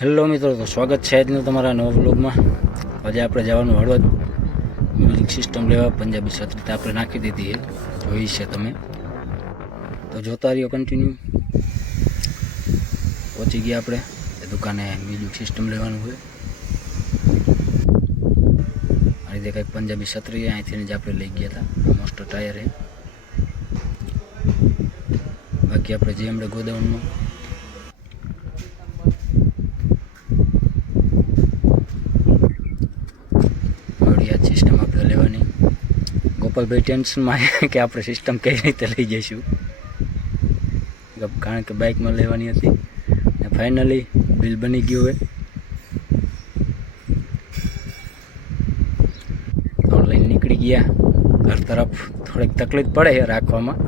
Hello મિત્રો, તો સ્વાગત છે આજનું તમારા નવા બ્લોગમાં આજે આપણે જવાનું હળવદ મ્યુઝિક સિસ્ટમ લેવા, પંજાબી છત્રી આપણે નાખી દીધી છે. જોઈ છે તમે. તો જોતા રહ્યો કન્ટિન્યુ પહોંચી ગયા આપણે. એ દુકાને મ્યુઝિક સિસ્ટમ લેવાનું હોય આ રીતે કંઈક પંજાબી છત્રી અહીંથી જ આપણે લઈ ગયા હતા. મોસ્ટ ટાયર એ બાકી આપણે જે એમણે ગોદાઉનમાં થોડી સિસ્ટમ આપણે લેવાની ગોપાલભાઈ ટેન્શનમાં કે આપણે સિસ્ટમ કઈ રીતે લઈ જઈશું? કારણ કે બાઇકમાં લેવાની હતી. ને ફાઇનલી બિલ બની ગયું હોય ઓનલાઈન નીકળી ગયા. ઘર તરફ થોડીક તકલીફ પડે રાખવામાં.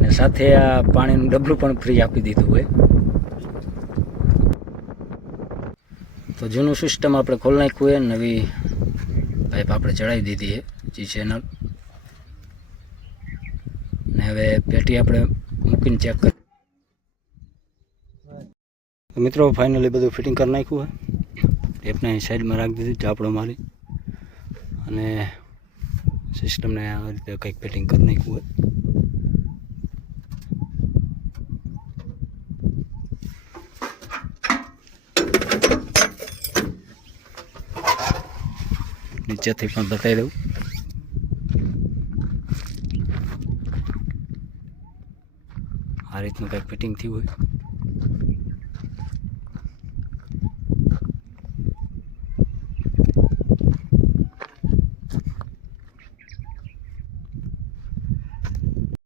ને સાથે આ પાણીનું ડબલું પણ ફ્રી આપી દીધું હોય તો જૂનું સિસ્ટમ આપણે ખોલી નાખ્યું હોય નવી પાઇપ આપણે ચડાવી દીધી છે જી ચેનલ ને હવે પેટી આપણે મૂકીને ચેક કરી. મિત્રો ફાઇનલી બધું ફિટિંગ કરી નાખ્યું હોય ટેપને સાઈડમાં રાખી દીધું ચાપડો મારી. અને સિસ્ટમને આ રીતે કંઈક ફિટિંગ કરી નાખ્યું હોય નીચેથી પણ બતાવી દઉં. આ રીતનું કંઈક ફિટિંગ થયું હોય.